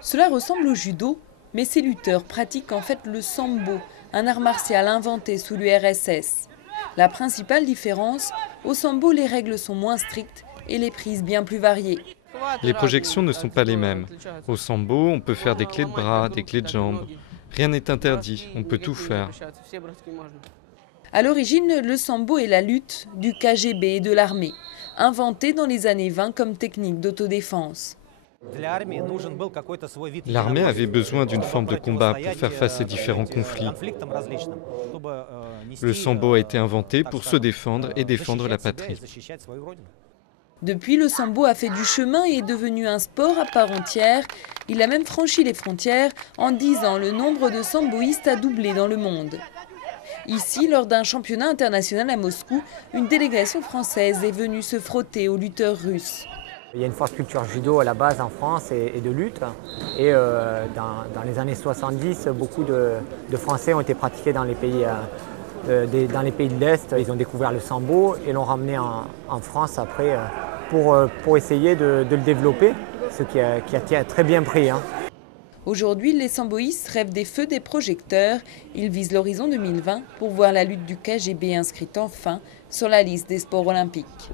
Cela ressemble au judo, mais ces lutteurs pratiquent en fait le sambo, un art martial inventé sous l'URSS. La principale différence, au sambo les règles sont moins strictes et les prises bien plus variées. Les projections ne sont pas les mêmes. Au sambo, on peut faire des clés de bras, des clés de jambes. Rien n'est interdit, on peut tout faire. À l'origine, le sambo est la lutte du KGB et de l'armée, inventée dans les années 20 comme technique d'autodéfense. L'armée avait besoin d'une forme de combat pour faire face à différents conflits. Le sambo a été inventé pour se défendre et défendre la patrie. Depuis, le sambo a fait du chemin et est devenu un sport à part entière. Il a même franchi les frontières. En 10 ans, le nombre de samboïstes a doublé dans le monde. Ici, lors d'un championnat international à Moscou, une délégation française est venue se frotter aux lutteurs russes. Il y a une forte culture judo à la base en France et de lutte. Et dans les années 70, beaucoup de Français ont été pratiqués dans les pays de l'Est. Ils ont découvert le sambo et l'ont ramené en France après pour essayer de le développer, ce qui a très bien pris. Aujourd'hui, les samboïstes rêvent des feux des projecteurs. Ils visent l'horizon 2020 pour voir la lutte du KGB inscrite enfin sur la liste des sports olympiques.